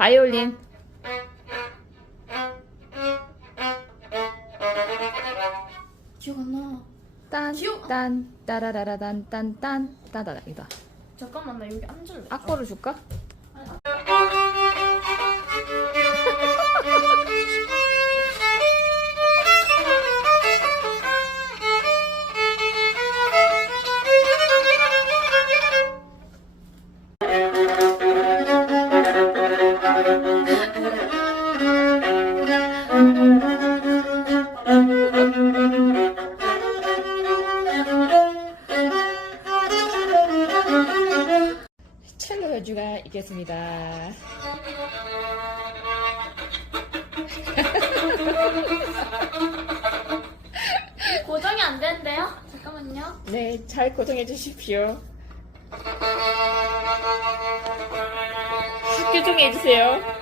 바이올린. 기억 안 나. 딴, 귀여워. 딴, 따라라라단, 딴, 딴, 따다다. 이다. 잠깐만 나 여기 앉을래. 악보를 줄까? 첼로 연주가 있겠습니다. 고정이 안 되는데요? 잠깐만요. 네, 잘 고정해 주십시오. 학교 중에 해주세요.